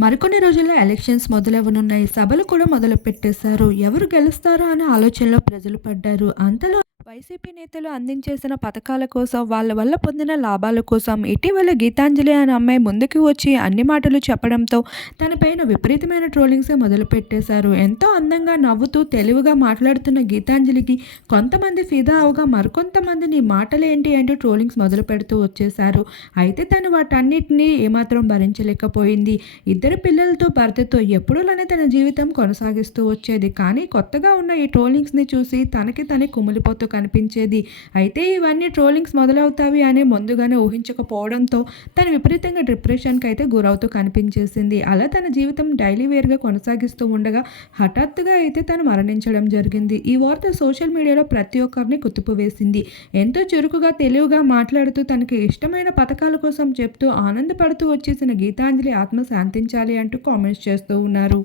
మరికొన్ని రోజుల్లో ఎలక్షన్స్ మొదలవనున్నాయి. సభలు కూడా మొదలు పెట్టేశారు ఎవరు గెలుస్తారో అనే ఆలోచనలో ప్రజలు పడ్డారు. అంతలో వైసీపీ నేతలు అందించేసిన పథకాల కోసం వాళ్ళ వల్ల పొందిన లాభాల కోసం ఇటీవల గీతాంజలి అనే అమ్మాయి ముందుకు వచ్చి అన్ని మాటలు చెప్పడంతో తనపైన విపరీతమైన ట్రోలింగ్సే మొదలు పెట్టేశారు ఎంతో అందంగా నవ్వుతూ తెలివిగా మాట్లాడుతున్న గీతాంజలికి కొంతమంది ఫిదా అవగా మరికొంతమంది నీ మాటలేంటి అంటూ ట్రోలింగ్స్ మొదలు పెడుతూ వచ్చేశారు. అయితే తను వాటన్నిటినీ ఏమాత్రం భరించలేకపోయింది. ఇద్దరు పిల్లలతో భర్తతో ఎప్పుడూలానే తన జీవితం కొనసాగిస్తూ వచ్చేది. కానీ కొత్తగా ఉన్న ఈ ట్రోలింగ్స్ని చూసి తనకి తనే కుమిలిపోతూ కనిపించేది. అయితే ఇవన్నీ ట్రోలింగ్స్ మొదలవుతావి అని ముందుగానే ఊహించకపోవడంతో తను విపరీతంగా డిప్రెషన్కి అయితే గురవుతూ కనిపించేసింది. అలా తన జీవితం డైలీ వేర్గా కొనసాగిస్తూ ఉండగా హఠాత్తుగా అయితే తను మరణించడం జరిగింది. ఈ వార్త సోషల్ మీడియాలో ప్రతి ఒక్కరిని కుతుపు వేసింది. ఎంతో చురుకుగా తెలివిగా మాట్లాడుతూ తనకి ఇష్టమైన పథకాల కోసం చెప్తూ ఆనందపడుతూ వచ్చేసిన గీతాంజలి ఆత్మ శాంతించాలి అంటూ కామెంట్స్ చేస్తూ ఉన్నారు.